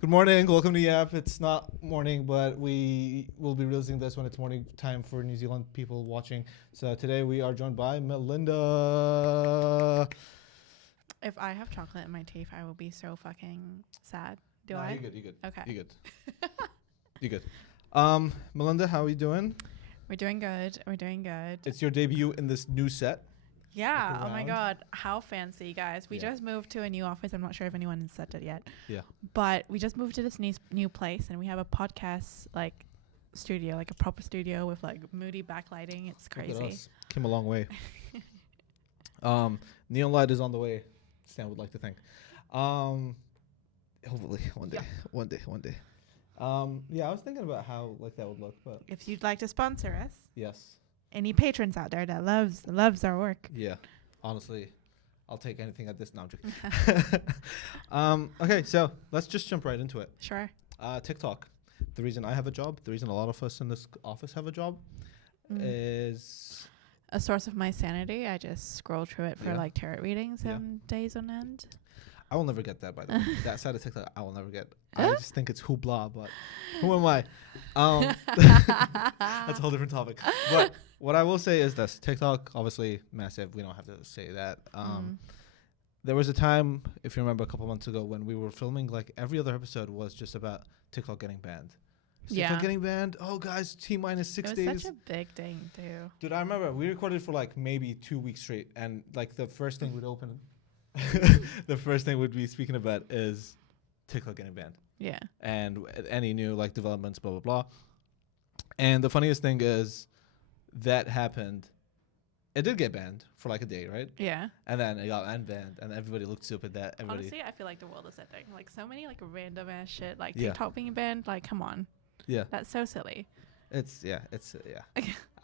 Good morning. Welcome to YAP. It's not morning, but we will be releasing this when it's morning time for New Zealand people watching. So today we are joined by Melinda. If I have chocolate in my teeth, I will be so fucking sad. Do Nah, I? You good? You good? Okay. You good? You good? Melinda, how are you doing? We're doing good. We're doing good. It's your debut in this new set. Yeah. Oh my around. God. How fancy, guys. We Yeah. just moved to a new office. I'm not sure if anyone has said it yet. Yeah. But we just moved to this new place and we have a podcast like studio, like a proper studio with like moody backlighting. It's Look at crazy. us. Came a long way. Neon light is on the way. Stan would like to think. Hopefully one day. Yeah. One day. Yeah, I was thinking about how like that would look, but If you'd like to sponsor us, yes. any patrons out there that loves our work. Yeah, honestly, I'll take anything at this. No, I'm joking. Okay, so let's just jump right into it. Sure. TikTok. The reason I have a job, the reason a lot of us in this office have a job, is A source of my sanity. I just scroll through it for Yeah. like tarot readings Yeah. and days on end. I will never get that. By the way, that side of TikTok I will never get. I just think it's hoopla, but who am I? That's a whole different topic. But what I will say is this: TikTok, obviously massive. We don't have to say that. There was a time, if you remember, a couple months ago when we were filming, like every other episode was just about TikTok getting banned. Yeah. TikTok getting banned. Oh, guys, T-minus 6 It was days. such a big thing too. Dude, I remember we recorded for like maybe 2 weeks straight, and like the first thing we'd open, the first thing we'd be speaking about is TikTok getting banned Yeah. and any new like developments, blah blah blah. And the funniest thing is that happened. It did get banned for like a day, right? Yeah. And then it got unbanned, and everybody looked stupid. That everybody, Honestly, I feel like the world is ending. Like so many like random ass shit, like Yeah. TikTok being banned. Like, come on, yeah, that's so silly. it's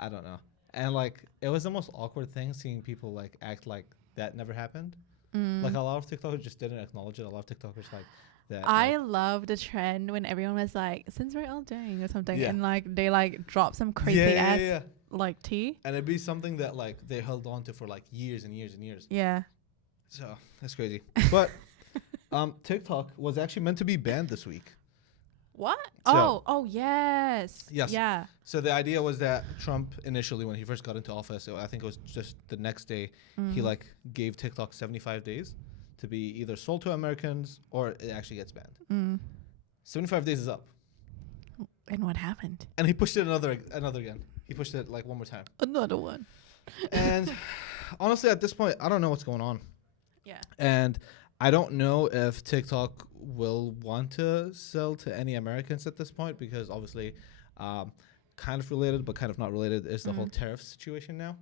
I don't know. And like it was the most awkward thing seeing people like act like that never happened. Like a lot of TikTokers just didn't acknowledge it. A lot of TikTokers like that. I like, love the trend when everyone was like, "Since we're all doing" or something, Yeah. and like they like drop some crazy ass like tea. And it'd be something that like they held on to for like years and years and years. Yeah. So that's crazy. But TikTok was actually meant to be banned this week. What? So- Oh yes. Yes. Yeah. So the idea was that Trump initially, when he first got into office, I think it was just the next day, he like gave TikTok 75 days to be either sold to Americans or it actually gets banned. 75 days is up, And what happened? and he pushed it another again. He pushed it like one more time. Another one. And honestly, at this point, I don't know what's going on. Yeah. And I don't know if TikTok will want to sell to any Americans at this point because obviously kind of related but kind of not related is the whole tariff situation now.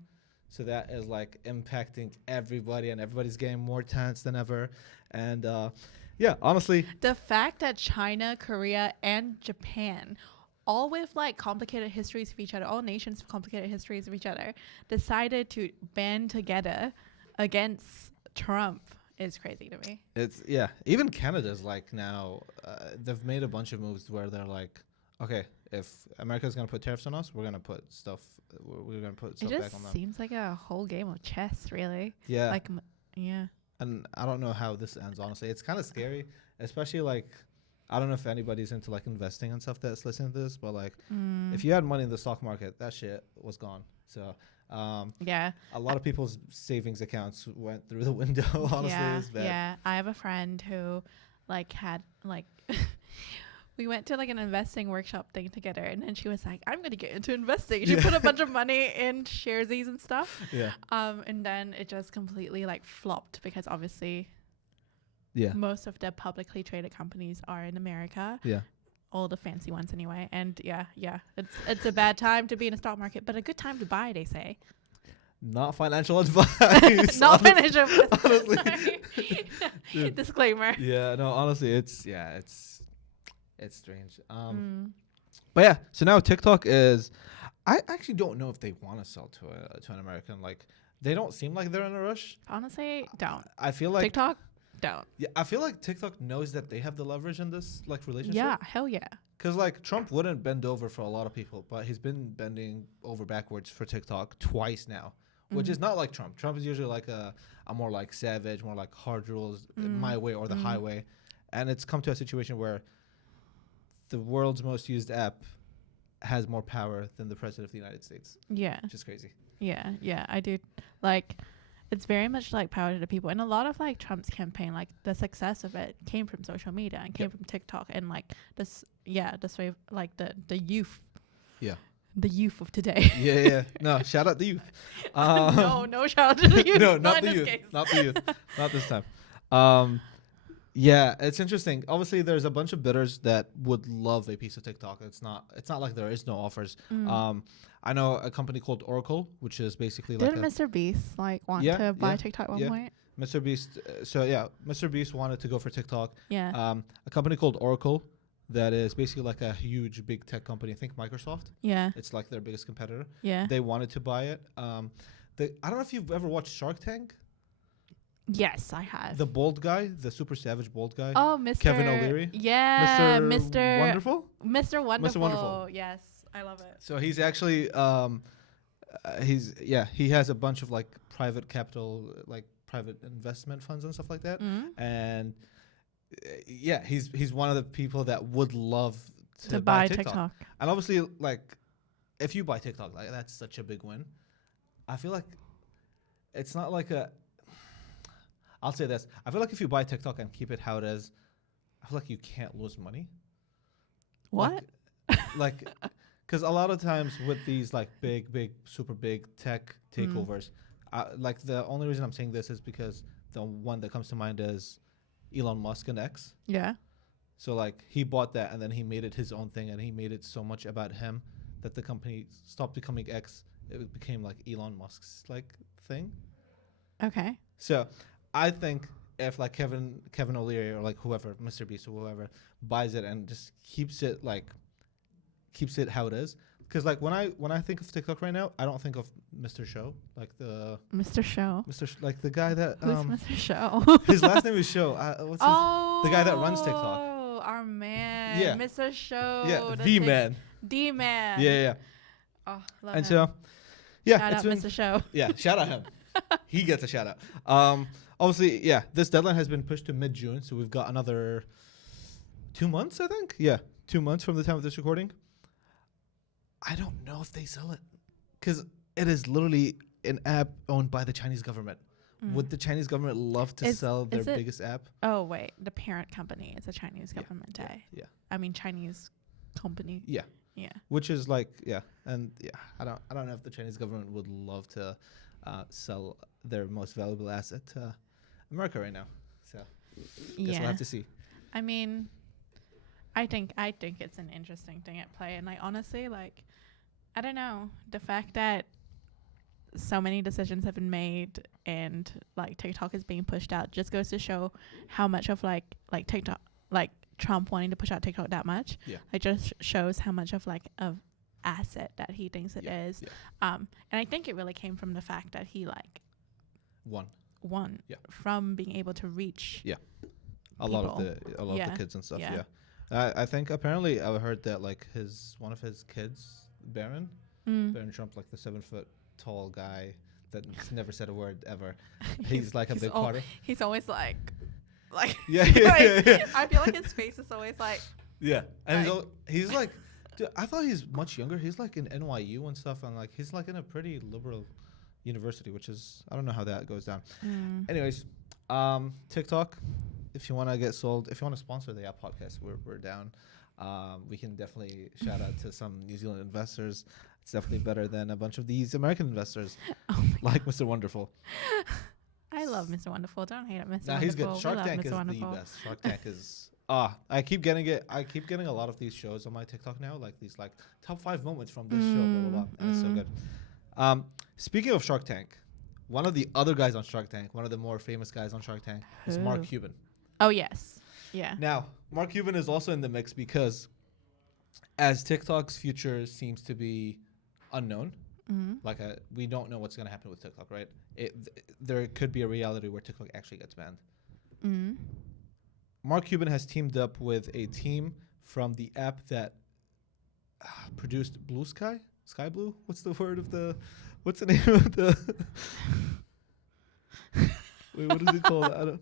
So that is like impacting everybody and everybody's getting more tense than ever. And yeah, honestly, The fact that China, Korea, and Japan, all with like complicated histories of each other, all nations with complicated histories of each other, decided to band together against Trump is crazy to me. it's even Canada's like now they've made a bunch of moves where they're like, okay, if America's gonna put tariffs on us, we're gonna put stuff It back just on them. seems like a whole game of chess, really. Yeah. Like, yeah. And I don't know how this ends, honestly. It's kind of scary, especially like, I don't know if anybody's into like investing and stuff that's listening to this, but like, if you had money in the stock market, that shit was gone. So, Yeah. a lot of people's savings accounts went through the window. Honestly, it's bad. Yeah. I have a friend who like had like we went to like an investing workshop thing together, and then she was like, I'm gonna get into investing. She put a bunch of money in sharesies and stuff. Yeah. And then it just completely like flopped because obviously Yeah. most of the publicly traded companies are in America. Yeah. All the fancy ones anyway. And yeah, it's a bad time to be in the stock market, but a good time to buy, they say. Not financial advice. Not financial honestly. Sorry. Disclaimer. Yeah. No. Honestly, it's strange. But yeah. So now TikTok is. I actually don't know if they want to sell to an American. Like they don't seem like they're in a rush. Honestly, don't. I feel like TikTok, don't. Yeah, I feel like TikTok knows that they have the leverage in this like relationship. Yeah, hell yeah. Because like Trump wouldn't bend over for a lot of people, but he's been bending over backwards for TikTok twice now, which is not like Trump. Trump is usually like a more like savage, more like hard rules, my way or the highway. and it's come to a situation where the world's most used app has more power than the president of the United States. Yeah. Which is crazy. Yeah, I do. Like, it's very much like power to the people. And a lot of like Trump's campaign, like the success of it came from social media and came from TikTok and like this way, like the youth. Yeah. The youth of today. Yeah. No, shout out the youth. No, shout out to the youth. No, not the in youth. this case. Not the youth. Not this time. Yeah, it's interesting. Obviously, there's a bunch of bidders that would love a piece of TikTok. It's not like there is no offers. I know a company called Oracle, which is basically Didn't Mr. Beast like want to buy TikTok at one point? Mr. Beast. Mr. Beast wanted to go for TikTok. Yeah. A company called Oracle, that is basically like a huge big tech company. I think Microsoft. Yeah. It's like their biggest competitor. Yeah. They wanted to buy it. I don't know if you've ever watched Shark Tank. Yes, I have. The bald guy, the super savage bald guy. Oh, Mr. Kevin O'Leary. Yeah, Mr. Wonderful. Mr. Wonderful. Mr. Wonderful. Yes, I love it. So he's actually he has a bunch of like private capital, like private investment funds and stuff like that. And he's one of the people that would love to buy TikTok. And obviously, like, if you buy TikTok, like that's such a big win. I feel like it's not like I'll say this. I feel like if you buy TikTok and keep it how it is, I feel like you can't lose money. What? Like, because a lot of times with these like big, super big tech takeovers, like the only reason I'm saying this is because the one that comes to mind is Elon Musk and X. Yeah. So like he bought that and then he made it his own thing and he made it so much about him that the company stopped becoming X. It became like Elon Musk's like thing. Okay. So I think if like Kevin O'Leary or like whoever, Mr. Beast or whoever buys it and just keeps it how it is, because like when I think of TikTok right now, I don't think of Mr. Show, like the Mr. Show, like the guy that who's Mr. Show? His last name is Show. What's the guy that runs TikTok? Oh, our man, Yeah, Mr. Show. Yeah, the man. D man. Yeah. Oh, love and him. So, yeah, shout out Mr. Show. Yeah, shout out him. He gets a shout out. Obviously, yeah, this deadline has been pushed to mid-June, so we've got another 2 months, I think. Yeah, 2 months from the time of this recording. I don't know if they sell it, because it is literally an app owned by the Chinese government. Would the Chinese government love to sell their biggest app? Oh, wait. The parent company is a Chinese government. Yeah. I mean, Chinese company. Yeah. Yeah. Which is like, and I don't know if the Chinese government would love to sell their most valuable asset to America right now. So guess we'll have to see. I mean, I think it's an interesting thing at play, and like honestly, like I don't know, the fact that so many decisions have been made and like TikTok is being pushed out just goes to show how much of like TikTok, like Trump wanting to push out TikTok that much. Yeah. It just shows how much of like of asset that he thinks it is. Yeah. And I think it really came from the fact that he like won from being able to reach a lot of the kids and stuff. I think apparently I heard that like one of his kids, Barron Trump, like the 7 foot tall guy that never said a word ever, he's like a big part of. He's always like I feel like his face is always like and like, he's like, dude, I thought he's much younger. He's like in NYU and stuff, and like he's like in a pretty liberal university, which is, I don't know how that goes down. Anyways, TikTok, if you want to get sold, if you want to sponsor the YAP podcast, we're down. We can definitely shout out to some New Zealand investors. It's definitely better than a bunch of these American investors, like Mr. Wonderful. I love Mr. Wonderful. Don't hate it, Mr. Wonderful. He's good. Shark Tank is the best. Shark Tank is I keep getting a lot of these shows on my TikTok now, like these like top 5 moments from this show, blah blah blah, and it's so good. Speaking of Shark Tank, one of the other guys on Shark Tank, one of the more famous guys on Shark Tank, is Mark Cuban. Oh yes, yeah. Now Mark Cuban is also in the mix because, as TikTok's future seems to be unknown, like we don't know what's going to happen with TikTok, right? There could be a reality where TikTok actually gets banned. Mark Cuban has teamed up with a team from the app that produced Blue Sky Blue. What's the name of the? Wait, what is it called?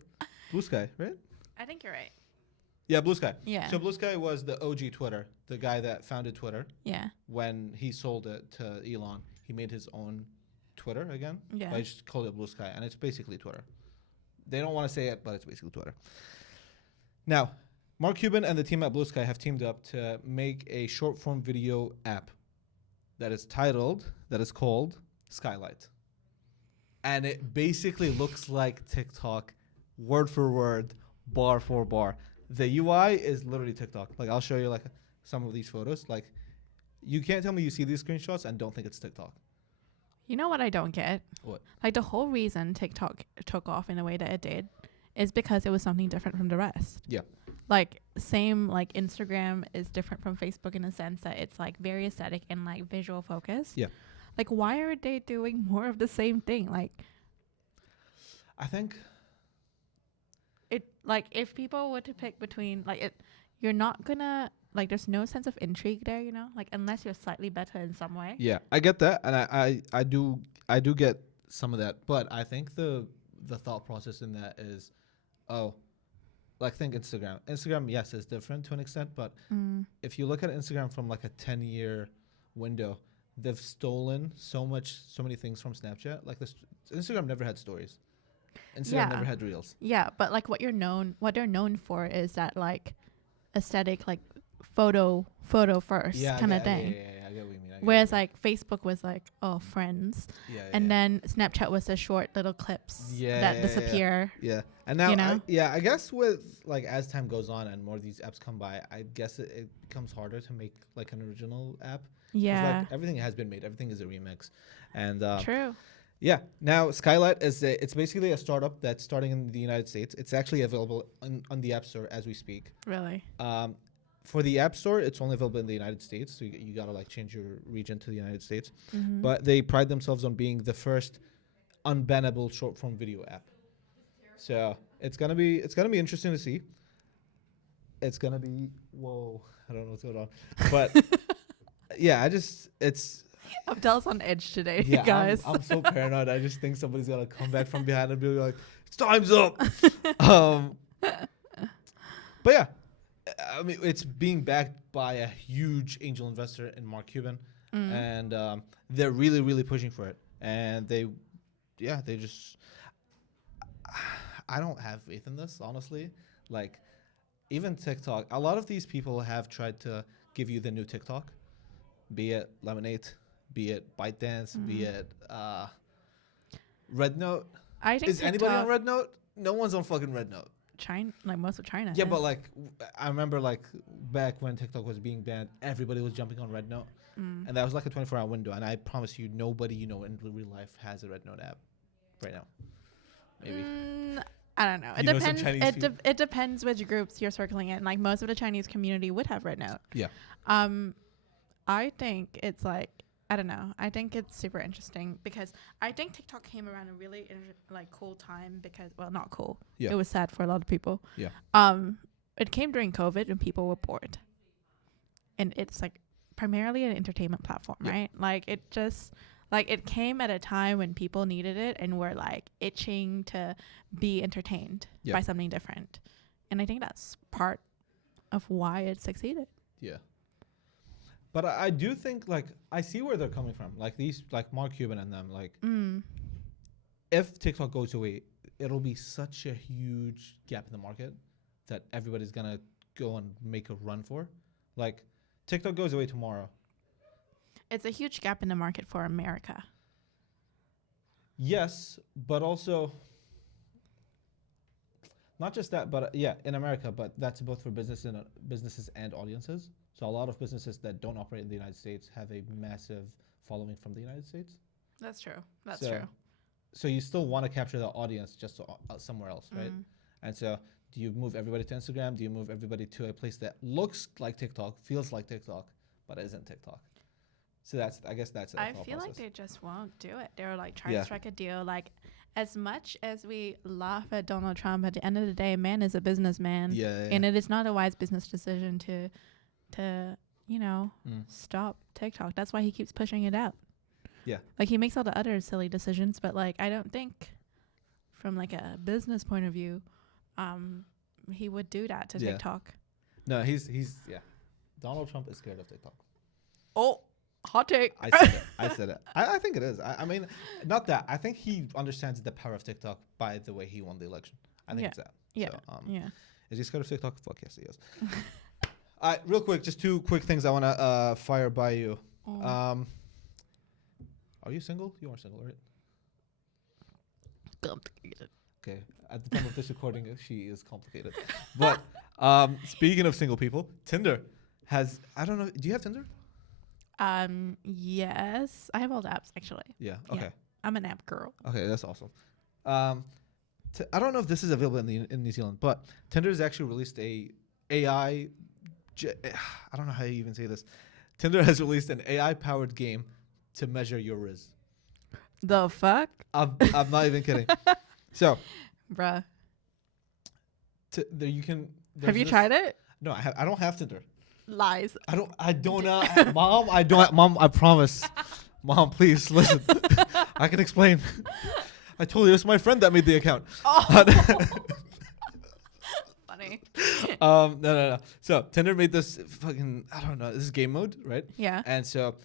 Blue Sky, right? I think you're right. Yeah, Blue Sky. Yeah. So Blue Sky was the OG Twitter, the guy that founded Twitter. Yeah. When he sold it to Elon, he made his own Twitter again. Yeah. But he just called it Blue Sky, and it's basically Twitter. They don't want to say it, but it's basically Twitter. Now, Mark Cuban and the team at Blue Sky have teamed up to make a short-form video app that is called Skylight. And it basically looks like TikTok, word for word, bar for bar. The UI is literally TikTok. Like, I'll show you like some of these photos. Like, you can't tell me you see these screenshots and don't think it's TikTok. You know what I don't get? What? Like, the whole reason TikTok took off in the way that it did is because it was something different from the rest. Yeah. Like, same, like, Instagram is different from Facebook in the sense that it's, like, very aesthetic and, like, visual focused. Yeah. Like, why are they doing more of the same thing? Like, I think it, like, if people were to pick between, like, it, you're not gonna, like, there's no sense of intrigue there, you know? Like, unless you're slightly better in some way. Yeah, I get that, and I do get some of that, but I think the thought process in that is, like, think Instagram. Instagram, yes, is different to an extent, but if you look at Instagram from like a 10-year window, they've stolen so many things from Snapchat. Like, this Instagram never had stories. Instagram never had reels. Yeah, but like what they're known for is that like aesthetic, like photo first kind of thing. Yeah, I get what you mean. Whereas like Facebook was like, oh, friends. And then Snapchat was the short little clips that disappear. Yeah. And now, you know? I guess with like as time goes on and more of these apps come by, I guess it becomes harder to make like an original app. Yeah. Like, everything has been made. Everything is a remix. And true. Yeah. Now, Skylight it's basically a startup that's starting in the United States. It's actually available on the App Store as we speak. Really? For the App Store, it's only available in the United States. So you got to like change your region to the United States. But they pride themselves on being the first unbannable short form video app. So it's gonna be interesting to see. It's gonna be I don't know what's going on, but yeah, it's. Abdel's on edge today, Yeah, guys. I'm so paranoid. I just think somebody's gonna come back from behind and be like, "It's time's up." But yeah, I mean, it's being backed by a huge angel investor in Mark Cuban, and they're really, really pushing for it. And they just, I don't have faith in this, honestly. Like, even TikTok, a lot of these people have tried to give you the new TikTok, be it Lemonade, be it ByteDance, be it Red Note. I think is anybody on Red Note? No one's on fucking Red Note. China, like most of China. Yeah, but like I remember like back when TikTok was being banned, everybody was jumping on Red Note, and that was like a 24-hour window. And I promise you, nobody you know in real life has a Red Note app right now. Maybe. I don't know. It depends. It depends which groups you're circling in. Like most of the Chinese community would have Red Note. Yeah. I think it's like, I don't know. I think it's super interesting because I think TikTok came around a really like cool time because, well, not cool. Yeah. It was sad for a lot of people. Yeah. It came during COVID when people were bored, and it's like primarily an entertainment platform, right? Like it just like it came at a time when people needed it and were like itching to be entertained by something different, and I think that's part of why it succeeded. Yeah. But I do think, like, I see where they're coming from. Like, these, like, Mark Cuban and them, like, if TikTok goes away, it'll be such a huge gap in the market that everybody's going to go and make a run for. Like, TikTok goes away tomorrow. It's a huge gap in the market for America. Yes, but also, not just that, but in America, but that's both for businesses and audiences. So a lot of businesses that don't operate in the United States have a massive following from the United States. That's true. That's true. So you still want to capture the audience just somewhere else, right? And so do you move everybody to Instagram? Do you move everybody to a place that looks like TikTok, feels like TikTok, but isn't TikTok? So I guess that's I feel like they just won't do it. They're like trying to strike a deal. Like, as much as we laugh at Donald Trump, at the end of the day, man is a businessman. And it is not a wise business decision to stop TikTok. That's why he keeps pushing it out. Yeah. Like, he makes all the other silly decisions, but like I don't think from like a business point of view, he would do that to TikTok. No, he's yeah. Donald Trump is scared of TikTok. Oh, hot take. I said it. I said it. I think it is. I mean, not that. I think he understands the power of TikTok by the way he won the election. I think it's that. Yeah. So, Yeah. Is he scared of TikTok? Fuck yes, he is. Real quick, just two quick things I want to fire by you. Oh. Are you single? You are single, right? Complicated. Okay. At the time of this recording, she is complicated. But speaking of single people, Tinder has. I don't know. Do you have Tinder? Yes, I have all the apps actually. Yeah. Okay. Yeah. I'm an app girl. Okay, that's awesome. I don't know if this is available in New Zealand, but Tinder has actually released a AI. I don't know how you even say this. Tinder has released an AI-powered game to measure your Rizz. The fuck? I'm not even kidding. So, bruh, there you can. have you tried it? No, I don't have Tinder. Lies. I don't know. Mom, I don't. Mom, I promise. Mom, please listen. I can explain. I told you it's my friend that made the account. Oh. Funny. No. So Tinder made this fucking, I don't know, this is game mode, right? Yeah. And so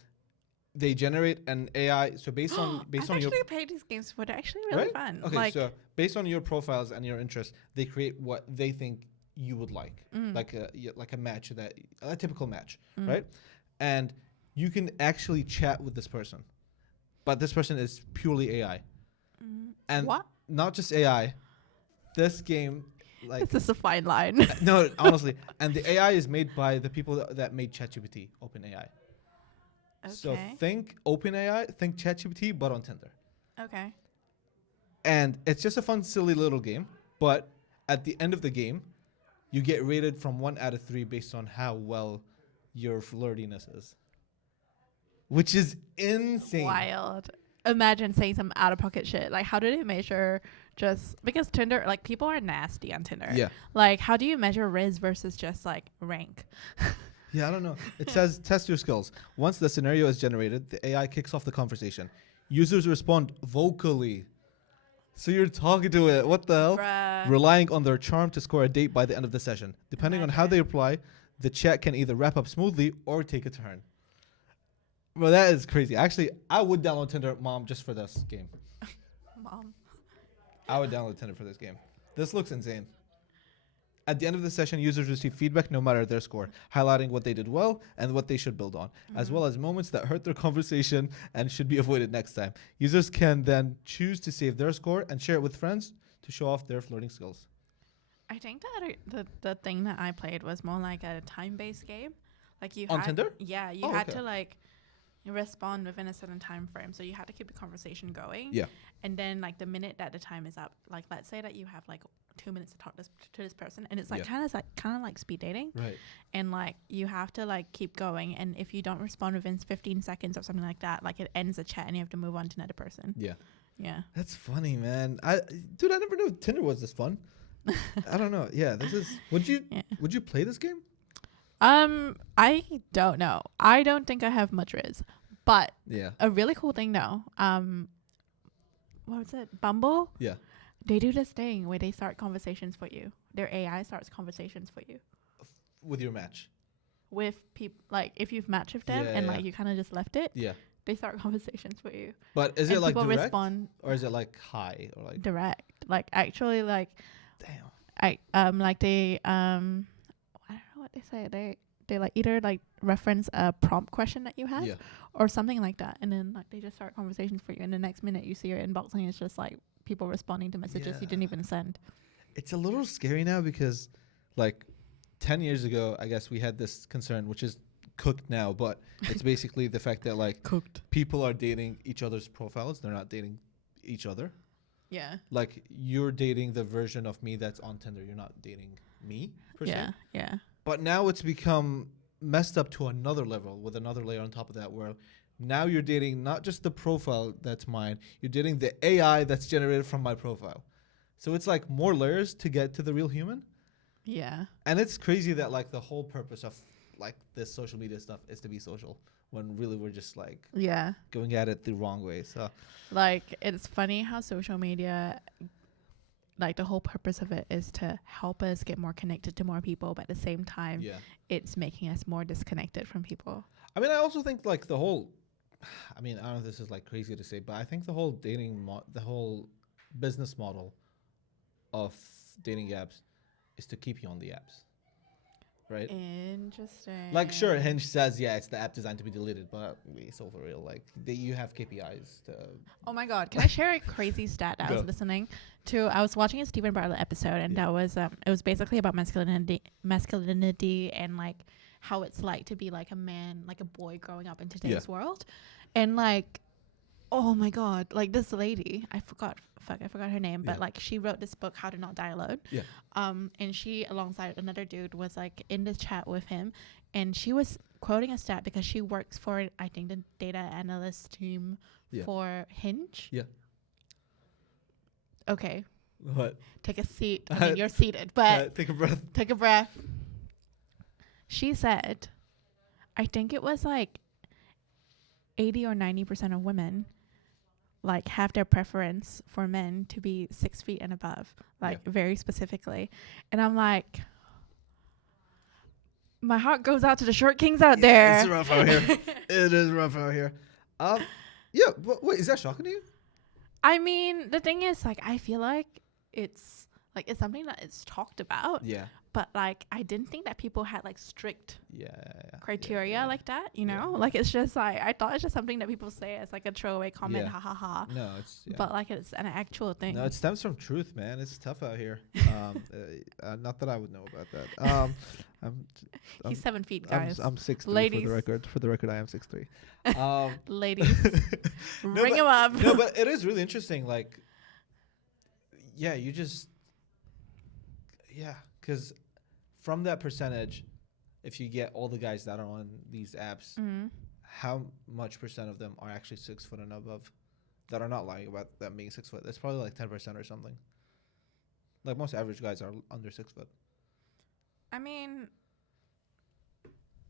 they generate an AI. So based on I've your actually played these games before. They're actually really fun. Okay, like, so based on your profiles and your interests, they create what they think you would like, like a match, a typical match, right? And you can actually chat with this person, but this person is purely AI, and what? not just AI. This game, like, This is a fine line. no, honestly, and the AI is made by the people that made ChatGPT, OpenAI. Okay. So think OpenAI, think ChatGPT, but on Tinder. Okay. And it's just a fun, silly little game. But at the end of the game, you get rated from 1 out of 3 based on how well your flirtiness is, which is insane. Wild. Imagine saying some out of pocket shit. Like, how do they measure just because Tinder, like, people are nasty on Tinder. Yeah. Like, how do you measure Rizz versus just like rank? Yeah, I don't know. It says test your skills. Once the scenario is generated, the AI kicks off the conversation. Users respond vocally. So you're talking to it. What the hell? Bruh. Relying on their charm to score a date by the end of the session. Depending on how they reply, the chat can either wrap up smoothly or take a turn. Bro, that is crazy. Actually, I would download Tinder, Mom, just for this game. Mom. I would download Tinder for this game. This looks insane. At the end of the session, users receive feedback no matter their score, highlighting what they did well and what they should build on, as well as moments that hurt their conversation and should be avoided next time. Users can then choose to save their score and share it with friends to show off their flirting skills. I think that the thing that I played was more like a time-based game. Like you On had, Tinder? Yeah, you had to like respond within a certain time frame, so you had to keep the conversation going. Yeah. And then like the minute that the time is up, like let's say that you have like 2 minutes to talk to this person, and it's like kind of like speed dating, right? And like you have to like keep going, and if you don't respond within 15 seconds or something like that, like it ends the chat and you have to move on to another person. Yeah. That's funny, man. I never knew Tinder was this fun. I don't know. Yeah, this is. Would you play this game? I don't know. I don't think I have much Rizz, but a really cool thing though. What was it? Bumble? Yeah. They do this thing where they start conversations for you. Their AI starts conversations for you. With your match. With people, like if you've matched with them and like you kind of just left it. Yeah. They start conversations for you. But is it like direct? Respond or is it like hi or like direct? Like actually like. Damn. Like they I don't know what they say. They like either like reference a prompt question that you have or something like that, and then like they just start conversations for you, and the next minute you see your inbox and it's just like people responding to messages you didn't even send. It's a little scary now because like 10 years ago, I guess we had this concern, which is cooked now, but it's basically the fact that like people are dating each other's profiles. They're not dating each other. Yeah. Like you're dating the version of me that's on Tinder. You're not dating me per se. Yeah. But now it's become messed up to another level with another layer on top of that, where now you're dating not just the profile that's mine, you're dating the AI that's generated from my profile. So it's like more layers to get to the real human. Yeah. And it's crazy that like the whole purpose of like this social media stuff is to be social, when really we're just like going at it the wrong way. So like it's funny how social media like the whole purpose of it is to help us get more connected to more people, but at the same time, Yeah. it's making us more disconnected from people. I mean, I also think like the whole. I mean, I don't know if this is like crazy to say, but I think the whole the whole business model of dating apps is to keep you on the apps, right? Interesting. Like, sure, Hinge says, yeah, it's the app designed to be deleted, but it's all for real. Like, you have KPIs to. Oh my God! Can I share a crazy stat that I Go. was listening to? I was watching a Stephen Bartlett episode, and that was it was basically about masculinity and like how it's like to be like a man, like a boy growing up in today's world, and like, oh my God, like this lady, I forgot her name, but like she wrote this book, How to Not Die Alone. Yeah. And she, alongside another dude, was like in this chat with him, and she was quoting a stat because she works for, I think, the data analyst team for Hinge. Yeah. Okay. What? Take a seat. I mean, you're seated, but take a breath. take a breath. She said, I think it was like 80 or 90% of women like have their preference for men to be 6 feet and above, like very specifically. And I'm like, my heart goes out to the short kings out there. It's rough out here. It is rough out here. Yeah, but wait, is that shocking to you? I mean, the thing is, like, I feel like it's something that is talked about. Yeah. But like, I didn't think that people had like strict criteria like that, you know? Yeah. Like, it's just like, I thought it's just something that people say as like a throwaway comment, ha ha ha. No, it's but like, it's an actual thing. No, it stems from truth, man. It's tough out here. Not that I would know about that. He's 7 feet, guys. I'm 6'3", Ladies. For the record, I am 6'3". Ladies, ring him up. No, but it is really interesting. Like, yeah, you just, because from that percentage, if you get all the guys that are on these apps, how much percent of them are actually 6 foot and above that are not lying about them being 6 foot? That's probably like 10% or something. Like, most average guys are under 6 foot. I mean,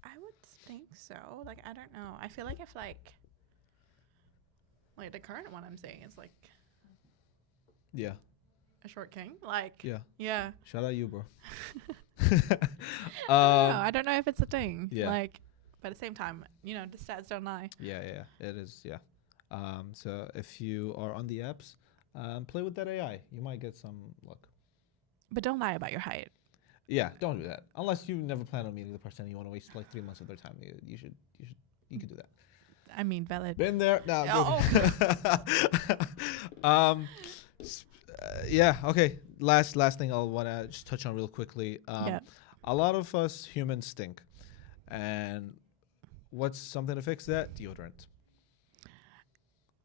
I would think so. Like, I don't know. I feel like if like the current one I'm saying is like a short king. Like, yeah. Shout out you, bro. I don't know if it's a thing. Yeah. Like, but at the same time, you know, the stats don't lie. Yeah, it is. Yeah. So if you are on the apps, play with that AI. You might get some luck. But don't lie about your height. Yeah, don't do that unless you never plan on meeting the person and you want to waste like 3 months of their time. You could do that. I mean, valid. Been there. No. Yeah. Okay. Last thing I'll want to just touch on real quickly. A lot of us humans stink, and what's something to fix that? Deodorant.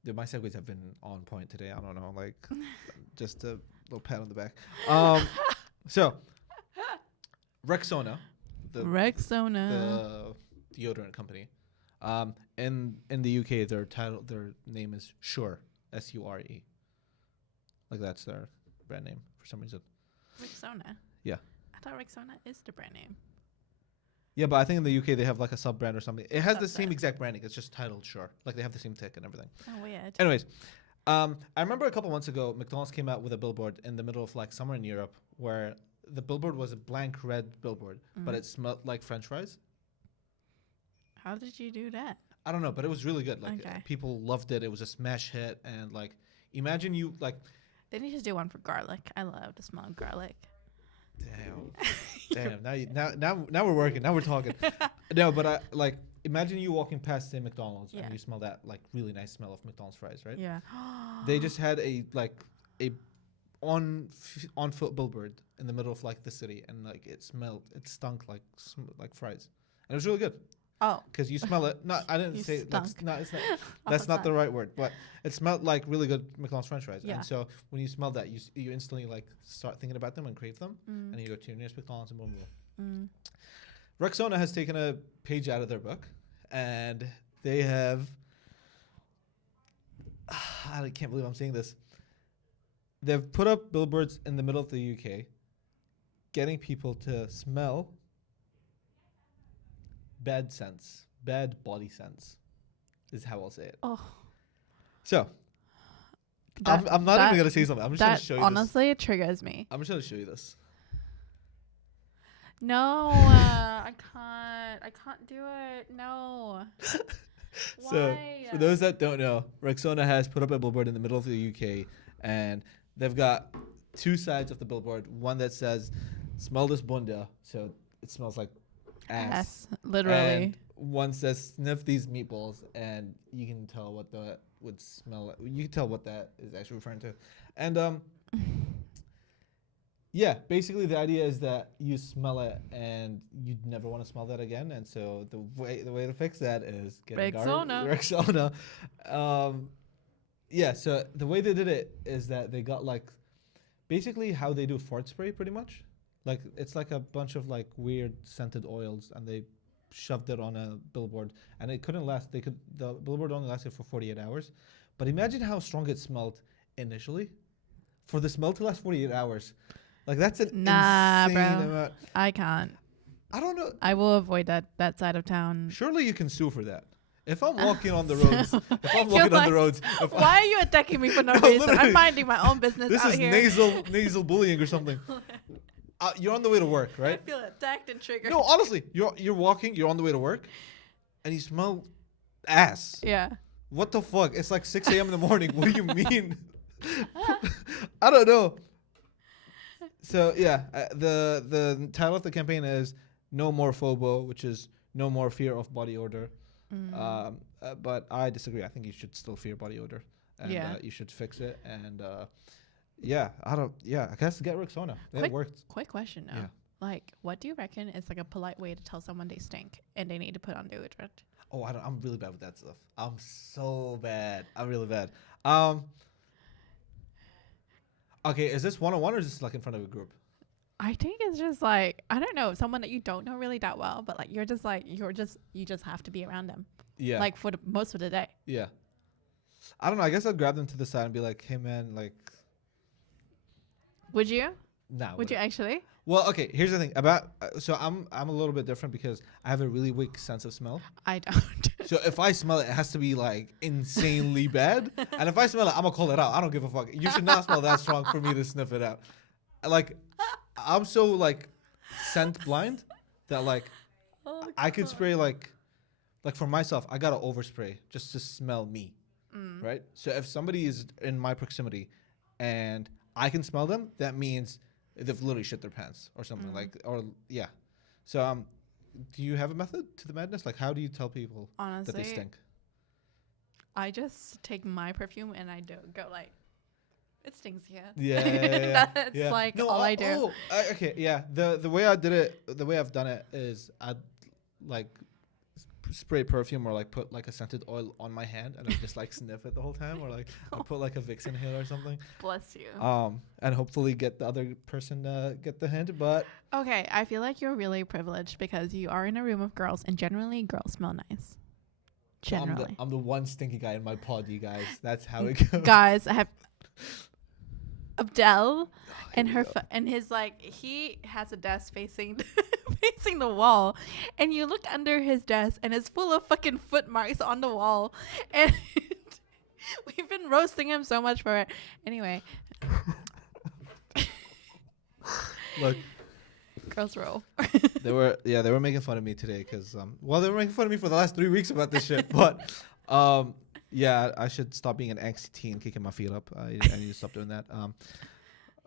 Dude, my segues have been on point today. I don't know, like just a little pat on the back. So Rexona, the deodorant company, in the UK, their name is Sure, SURE. Like, that's their brand name for some reason. Rexona. Yeah. I thought Rexona is the brand name. Yeah, but I think in the UK they have like a sub brand or something. It has the same exact branding. It's just titled Sure. Like, they have the same tick and everything. Oh, weird. Anyways, I remember a couple months ago, McDonald's came out with a billboard in the middle of like somewhere in Europe where the billboard was a blank red billboard, but it smelled like French fries. How did you do that? I don't know, but it was really good. Like, people loved it. It was a smash hit, and like, imagine you like. They need to do one for garlic. I love the smell of garlic. Damn. Now we're working. Now we're talking. No, but I like, imagine you walking past a McDonald's and you smell that like really nice smell of McDonald's fries, right? Yeah. They just had a on foot billboard in the middle of like the city, and like it stunk like fries, and it was really good. Oh, because you smell it. I didn't say that's not. It's not. That's not the right word, but it smelled like really good McDonald's French fries. Yeah. And so when you smell that, you instantly like start thinking about them and crave them, and you go to your nearest McDonald's and boom, boom. Rexona has taken a page out of their book, and they have. I can't believe I'm saying this. They've put up billboards in the middle of the UK, getting people to smell bad body sense, is how I'll say it. Oh. So, I'm not even gonna say something. I'm just gonna show you honestly, it triggers me. I'm just gonna show you this. No, I can't do it. No. So, Why? for those that don't know, Rexona has put up a billboard in the middle of the UK, and they've got two sides of the billboard. One that says, "Smell this bunda," so it smells like ass. Literally. And one says, "Sniff these meatballs," and you can tell what that would smell like. You can tell what that is actually referring to. And yeah, basically the idea is that you smell it and you'd never want to smell that again. And so the way to fix that is get Rexona. Yeah, so the way they did it is that they got like basically how they do fart spray pretty much. Like it's like a bunch of like weird scented oils, and they shoved it on a billboard, and it couldn't last. The billboard only lasted for 48 hours. But imagine how strong it smelled initially. For the smell to last 48 hours. Like that's an insane amount. I can't. I don't know. I will avoid that side of town. Surely you can sue for that. If I'm walking on the roads, Why are you attacking me for no reason? I'm minding my own business this out is here. nasal bullying or something. You're on the way to work, right? I feel attacked and triggered. No, honestly, you're walking, you're on the way to work, and you smell ass. Yeah. What the fuck? It's like 6 a.m. in the morning. What do you mean? I don't know. So yeah, the title of the campaign is "No More FOBO," which is no more fear of body odor. But I disagree. I think you should still fear body odor, and you should fix it. And I guess get Rexona. It worked. Quick question now. Yeah. Like, what do you reckon is like a polite way to tell someone they stink and they need to put on deodorant? Oh, I'm really bad with that stuff. I'm so bad. I'm really bad. Okay, is this one-on-one or is this like in front of a group? I think it's just like, I don't know, someone that you don't know really that well, but like you just have to be around them. Yeah. Like for most of the day. Yeah. I don't know. I guess I'd grab them to the side and be like, "Hey man, like." Would you? Nah. Would you actually? Well, okay. Here's the thing about. So I'm a little bit different because I have a really weak sense of smell. I don't. So if I smell it, it has to be like insanely bad. And if I smell it, I'm gonna call it out. I don't give a fuck. You should not smell that strong for me to sniff it out. Like, I'm so like scent blind that like I could spray like for myself. I gotta overspray just to smell me, right? So if somebody is in my proximity and I can smell them, that means they've literally shit their pants or something yeah. So do you have a method to the madness? Like, how do you tell people that they stink? I just take my perfume and I don't go like, it stinks here. Yeah. That's like all I do. Okay, yeah. The way I did it, the way I've done it is I'd like spray perfume or like put like a scented oil on my hand and I just like sniff it the whole time, or like I put like a Vicks inhaler or something. Bless you. And hopefully get the other person get the hint. But okay, I feel like you're really privileged because you are in a room of girls and generally girls smell nice. Generally. I'm the one stinky guy in my pod, you guys. That's how it goes. Guys, I have Abdel and his like, he has a desk facing facing the wall, and you look under his desk and it's full of fucking foot marks on the wall, and we've been roasting him so much for it. Anyway, look, girls roll. they were making fun of me today because they were making fun of me for the last 3 weeks about this shit, but yeah, I should stop being an angsty teen kicking my feet up. I need to stop doing that.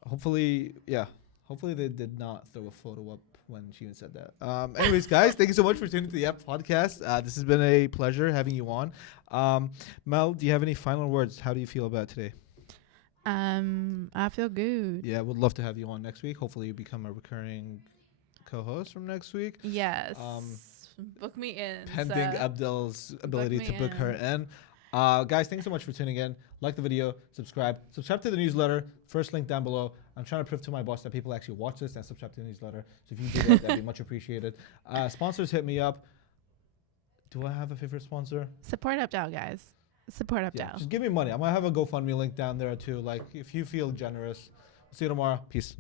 Hopefully they did not throw a photo up when she said that. Anyways, guys, thank you so much for tuning to the YAP podcast. This has been a pleasure having you on. Mel, do you have any final words? How do you feel about today? I feel good. Yeah, would love to have you on next week. Hopefully you become a recurring co-host from next week. Yes. Book me in. Pending Abdel's ability to book her in. Guys, thanks so much for tuning in. Like the video, subscribe to the newsletter. First link down below. I'm trying to prove to my boss that people actually watch this and subscribe to the newsletter. So if you do that, that'd be much appreciated. Sponsors, hit me up. Do I have a favorite sponsor? Support Abdel, guys. Support Abdel. Yeah, just give me money. I might have a GoFundMe link down there too. Like, if you feel generous. See you tomorrow. Peace.